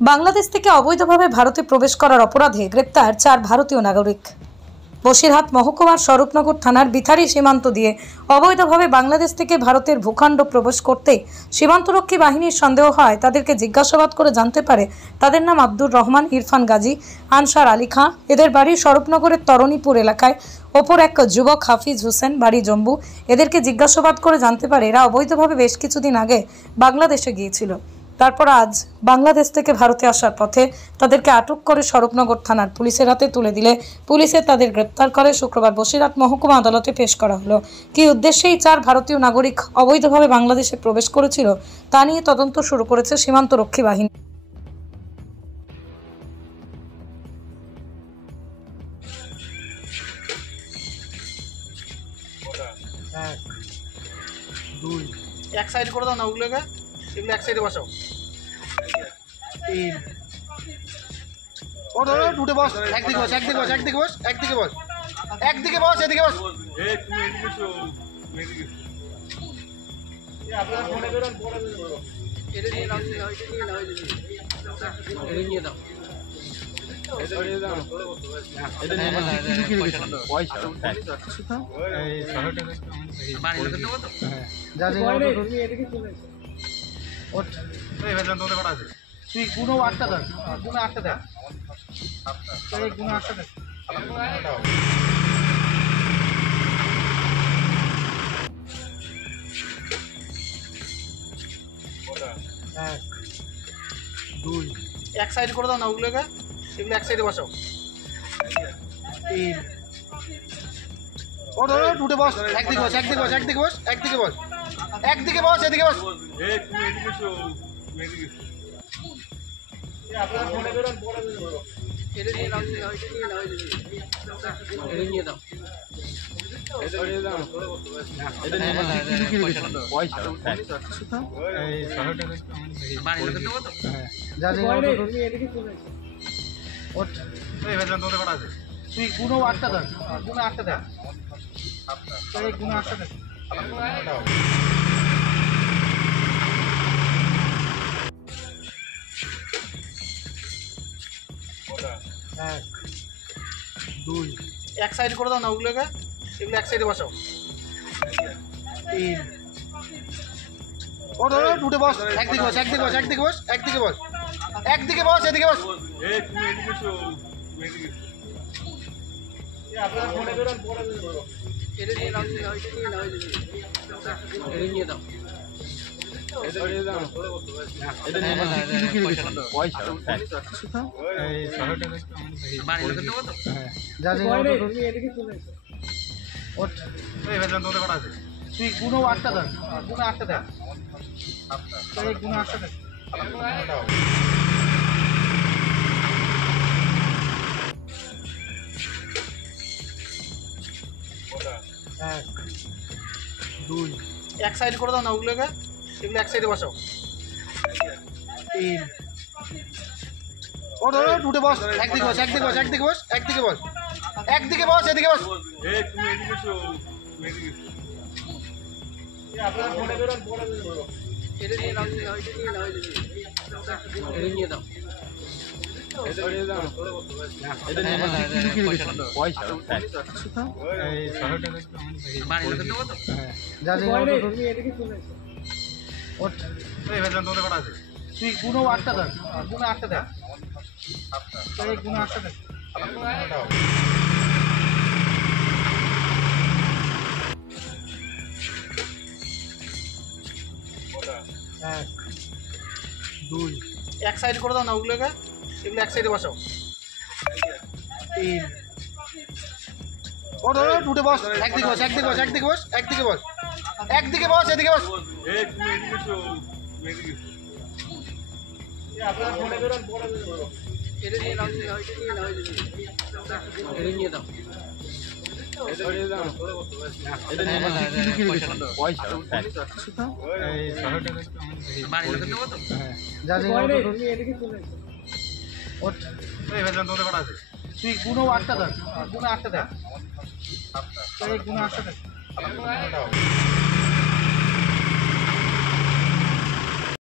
বাংলাদেশ থেকে অবৈধভাবে ভারতে প্রবেশ করার অপরাধে গ্রেপ্তার 4 ভারতীয় নাগরিক। বসিরহাট মহকুমার স্বরূপনগর থানার বিথারি সীমান্ত দিয়ে অবৈধভাবে বাংলাদেশ থেকে ভারতের ভূখণ্ড প্রবেশ করতে সীমান্তরক্ষী বাহিনীর সন্দেহ হয় তাদেরকে জিজ্ঞাসাবাদ করে জানতে পারে তাদের নাম আব্দুর রহমান, ইরফান গাজী, আনসার আলী খাঁ। এদের বাড়ি স্বরূপনগরের তরণীপুর এলাকায়। অপর এক যুবক হাফিজ হোসেন, বাড়ি জম্বু। এদেরকে জিজ্ঞাসাবাদ করে জানতে পারে এরা অবৈধভাবে বেশ কিছুদিন আগে বাংলাদেশে গিয়েছিল। তারপর আজ বাংলাদেশ থেকে ভারতে আসার পথে তাদেরকে আটক করে স্বরূপনগর থানার পুলিশের হাতে তুলে দিলে পুলিশে তাদের গ্রেপ্তার করে শুক্রবার বসিরহাট মহকুমা আদালতে পেশ করা হলো। কী উদ্দেশ্যে এই 4 ভারতীয় নাগরিক অবৈধভাবে বাংলাদেশে প্রবেশ করেছিল তা নিয়ে তদন্ত শুরু করেছে সীমান্তরক্ষী বাহিনী। এক সাইড করে দাও না, ওগুলোকে এগুলো এক সাইডে বসাও। তিন ও ধরো দুটো বস, একদিকে বস, একদিকে বস, একদিকে বস, একদিকে বস, একদিকে বস, এদিকে বস। তুই গুনো 8টা দেখ, গুনো 8টা দেখ, গুনো 8টা দেখ। এক দুই এক সাইড করে দাও না, ওগুলোকে এগুলো এক সাইডে বসাও। তিন ও ধরো দুটো বস, একদিকে বস, একদিকে বস, একদিকে বস, একদিকে বস, একদিকে বস, এদিকে বস। তুই গুনো 8টা দেখ, গুনো 8টা দেখ, গুনো 8টা দেখ। এক দুই এক সাইড করে দাও না, ওগুলোকে এগুলো এক সাইডে বসাও। তিন ও ধরো দুটো বস, একদিকে বস, একদিকে বস, একদিকে বস, একদিকে বস, একদিকে বস, এদিকে বস। তুই গুনো 8টা দেখ, গুনো 8টা দেখ, গুনো 8টা দেখ। এক দুই এক সাইড করে দাও না, ওগুলোকে এগুলো এক সাইডে বসাও। তিন ও ধরো দুটো বস, একদিকে বস, একদিকে বস, একদিকে বস, একদিকে বস, একদিকে বস, এদিকে বস। তুই গুনো 8টা দেখ, গুনো 8টা দেখ, গুনো 8টা দেখ। এক দুই এক সাইড করে দাও না, ওগুলোকে এগুলো এক সাইডে বসাও। তিন ও ধরো দুটো বস, একদিকে বস, একদিকে বস, একদিকে বস, একদিকে বস, একদিকে বস, এদিকে বস। তুই গুনো 8টা দেখ, গুনো 8টা দেখ, গুনো 8টা দেখ।